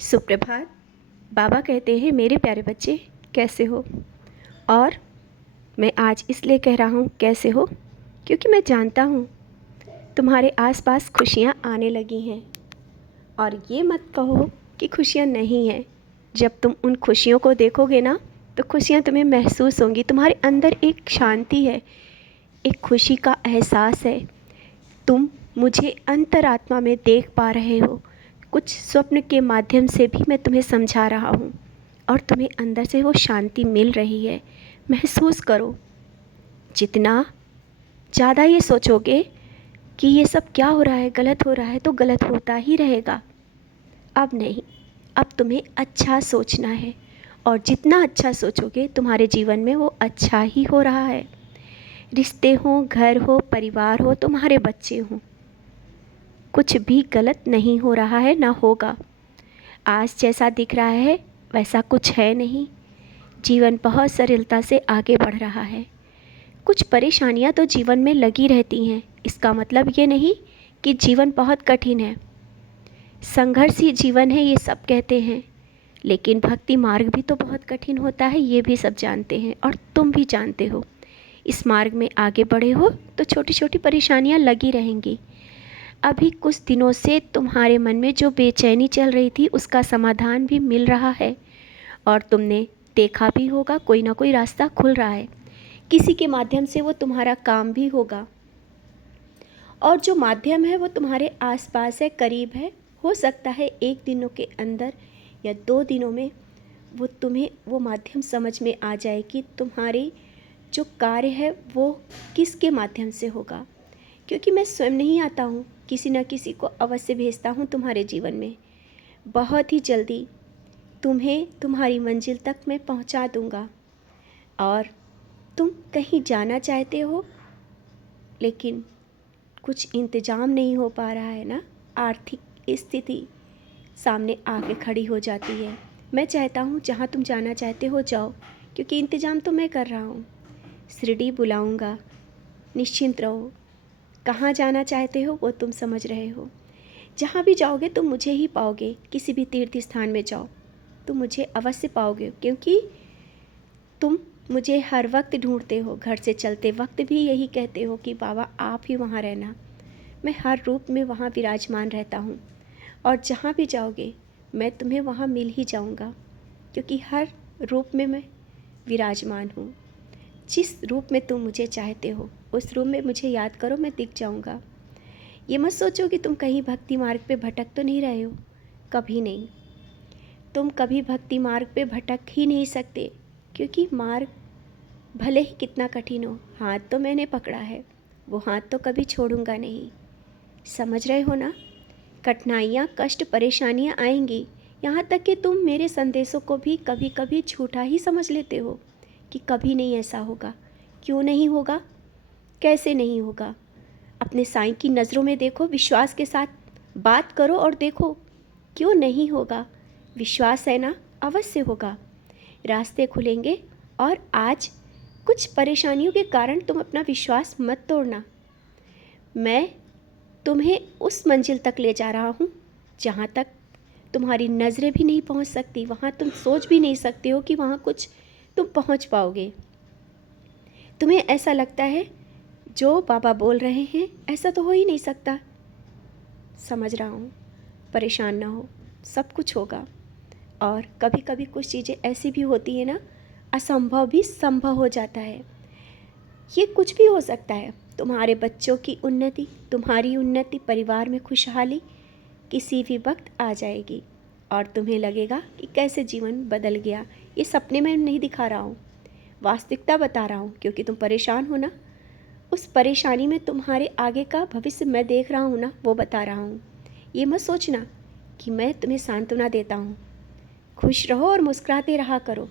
सुप्रभात। बाबा कहते हैं मेरे प्यारे बच्चे कैसे हो। और मैं आज इसलिए कह रहा हूँ कैसे हो क्योंकि मैं जानता हूँ तुम्हारे आसपास खुशियाँ आने लगी हैं। और ये मत कहो कि खुशियाँ नहीं हैं। जब तुम उन खुशियों को देखोगे ना तो खुशियाँ तुम्हें महसूस होंगी। तुम्हारे अंदर एक शांति है, एक खुशी का एहसास है। तुम मुझे अंतरात्मा में देख पा रहे हो। कुछ स्वप्न के माध्यम से भी मैं तुम्हें समझा रहा हूँ और तुम्हें अंदर से वो शांति मिल रही है। महसूस करो। जितना ज़्यादा ये सोचोगे कि ये सब क्या हो रहा है, गलत हो रहा है, तो गलत होता ही रहेगा। अब नहीं, अब तुम्हें अच्छा सोचना है और जितना अच्छा सोचोगे तुम्हारे जीवन में वो अच्छा ही हो रहा है। रिश्ते हों, घर हो, परिवार हो, तुम्हारे बच्चे हों, कुछ भी गलत नहीं हो रहा है, ना होगा। आज जैसा दिख रहा है वैसा कुछ है नहीं। जीवन बहुत सरलता से आगे बढ़ रहा है। कुछ परेशानियां तो जीवन में लगी रहती हैं, इसका मतलब ये नहीं कि जीवन बहुत कठिन है। संघर्षी जीवन है ये सब कहते हैं, लेकिन भक्ति मार्ग भी तो बहुत कठिन होता है, ये भी सब जानते हैं और तुम भी जानते हो। इस मार्ग में आगे बढ़े हो तो छोटी छोटी परेशानियां लगी रहेंगी। अभी कुछ दिनों से तुम्हारे मन में जो बेचैनी चल रही थी उसका समाधान भी मिल रहा है और तुमने देखा भी होगा कोई ना कोई रास्ता खुल रहा है। किसी के माध्यम से वो तुम्हारा काम भी होगा और जो माध्यम है वो तुम्हारे आसपास है, करीब है। हो सकता है एक दिनों के अंदर या 2 दिनों में वो तुम्हें वो माध्यम समझ में आ जाए कि तुम्हारी जो कार्य है वो किसके माध्यम से होगा। क्योंकि मैं स्वयं नहीं आता हूँ, किसी न किसी को अवश्य भेजता हूँ तुम्हारे जीवन में। बहुत ही जल्दी तुम्हें तुम्हारी मंजिल तक मैं पहुँचा दूँगा। और तुम कहीं जाना चाहते हो लेकिन कुछ इंतज़ाम नहीं हो पा रहा है ना, आर्थिक स्थिति सामने आके खड़ी हो जाती है। मैं चाहता हूँ जहाँ तुम जाना चाहते हो जाओ, क्योंकि इंतज़ाम तो मैं कर रहा हूँ। शिरडी बुलाऊँगा, निश्चिंत रहो। कहाँ जाना चाहते हो वो तुम समझ रहे हो। जहाँ भी जाओगे तुम मुझे ही पाओगे। किसी भी तीर्थ स्थान में जाओ तुम मुझे अवश्य पाओगे, क्योंकि तुम मुझे हर वक्त ढूंढते हो। घर से चलते वक्त भी यही कहते हो कि बाबा आप ही वहाँ रहना। मैं हर रूप में वहाँ विराजमान रहता हूँ और जहाँ भी जाओगे मैं तुम्हें वहाँ मिल ही जाऊँगा, क्योंकि हर रूप में मैं विराजमान हूँ। जिस रूप में तुम मुझे चाहते हो उस रूप में मुझे याद करो, मैं दिख जाऊँगा। ये मत सोचो कि तुम कहीं भक्ति मार्ग पे भटक तो नहीं रहे हो, कभी नहीं। तुम कभी भक्ति मार्ग पे भटक ही नहीं सकते, क्योंकि मार्ग भले ही कितना कठिन हो, हाथ तो मैंने पकड़ा है, वो हाथ तो कभी छोड़ूंगा नहीं। समझ रहे हो ना। कठिनाइयाँ, कष्ट, परेशानियाँ आएंगी। यहाँ तक कि तुम मेरे संदेशों को भी कभी कभी झूठा ही समझ लेते हो कि कभी नहीं ऐसा होगा। क्यों नहीं होगा, कैसे नहीं होगा। अपने साईं की नज़रों में देखो, विश्वास के साथ बात करो और देखो क्यों नहीं होगा। विश्वास है ना, अवश्य होगा। रास्ते खुलेंगे। और आज कुछ परेशानियों के कारण तुम अपना विश्वास मत तोड़ना। मैं तुम्हें उस मंजिल तक ले जा रहा हूँ जहाँ तक तुम्हारी नज़रें भी नहीं पहुँच सकती। वहाँ तुम सोच भी नहीं सकते हो कि वहाँ कुछ तुम पहुँच पाओगे। तुम्हें ऐसा लगता है जो बाबा बोल रहे हैं ऐसा तो हो ही नहीं सकता। समझ रहा हूँ, परेशान ना हो, सब कुछ होगा। और कभी कभी कुछ चीज़ें ऐसी भी होती है ना, असंभव भी संभव हो जाता है। ये कुछ भी हो सकता है। तुम्हारे बच्चों की उन्नति, तुम्हारी उन्नति, परिवार में खुशहाली किसी भी वक्त आ जाएगी और तुम्हें लगेगा कि कैसे जीवन बदल गया। ये सपने में नहीं दिखा रहा हूँ, वास्तविकता बता रहा हूँ, क्योंकि तुम परेशान हो ना। उस परेशानी में तुम्हारे आगे का भविष्य मैं देख रहा हूँ ना, वो बता रहा हूँ। ये मत सोचना कि मैं तुम्हें सांत्वना देता हूँ। खुश रहो और मुस्कुराते रहा करो।